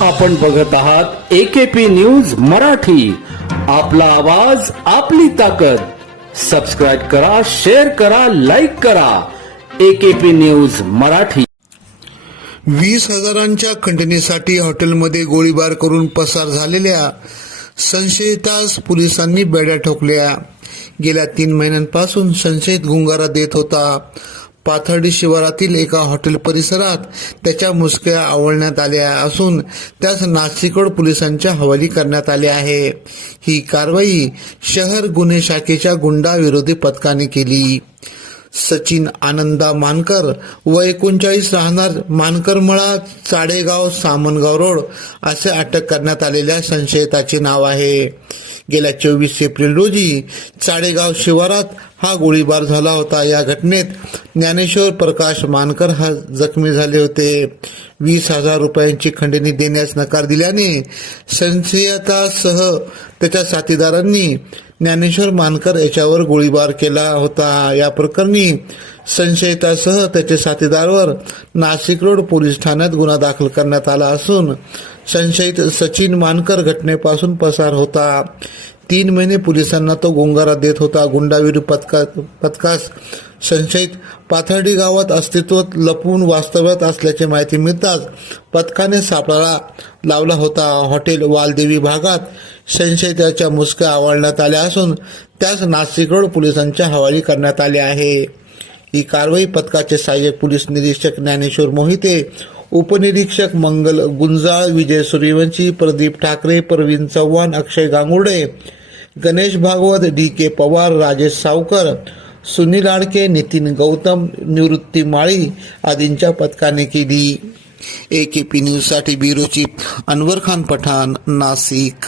आपण बघत आहात एकेपी न्यूज मराठी. आपला आवाज आपली ताकद. सबस्क्राईब करा शेअर करा लाईक करा. AKP news Marathi. वीस हजारांच्या खंडणीसाठी हॉटेलमध्ये गोळीबार करून पसार झालेल्या संशयितास पोलिसांनी बेड्या ठोकल्या. गेल्या तीन महिन्यांपासून संशयित गुंगारा देत होता. पाथर्डी शिवारातील एका हॉटेल परिसरात त्याच्या मुसक्या आवळण्यात आल्या असून त्यास नाशिकड पोलिसांच्या हवाली करण्यात आले आहे. ही कारवाई शहर गुन्हे शाखेच्या गुंडा विरोधी पथकाने केली. सचिन आनंदा मानकर व एकोणचाळीस राहणार मानकरमळा चाडेगाव सामनगाव रोड असे अटक करण्यात आलेल्या संशयिताचे नाव आहे. गेल्या चोवीस एप्रिल रोजी चाडेगाव शिवारात हा गोळीबार झाला होता. या घटनेत ज्ञानेश्वर प्रकाश मानकर हा जखमी झाले होते. वीस हजार रुपयांची खंडणी देण्यास नकार दिल्याने संशयतासह त्याच्या साथीदारांनी ज्ञानेश्वर मानकर याच्यावर गोळीबार केला होता. या प्रकरणी संशयितासह त्याचे साथीदारवर नाशिक रोड पोलीस ठाण्यात गुन्हा दाखल करण्यात आला असून संशयित सचिन मानकर घटनेपासून पसार होता. तीन महिने पोलिसांना तो गुंगारा देत होता. गुंडावीर पथका पथकास संशयित पाथर्डी गावात अस्तित्वात लपवून वास्तव्यात असल्याची माहिती मिळताच पथकाने सापळा लावला होता. हॉटेल वालदेवी भागात संशयिताच्या मुसक्या आवळण्यात आल्या असून त्यास नाशिक रोड पोलिसांच्या हवाली करण्यात आले आहे. ही कारवाई पथकाचे सहाय्यक पोलीस निरीक्षक ज्ञानेश्वर मोहिते उपनिरीक्षक मंगल गुंजाळ विजय सूर्यवंशी प्रदीप ठाकरे प्रवीण चव्हाण अक्षय गांगुर्डे गणेश भागवत डी के पवार राजेश सावकर सुनील आडके नितीन गौतम निवृत्ती माळी आदींच्या पथकाने केली. ए के पी न्यूजसाठी ब्युरोची अनवर खान पठाण नाशिक.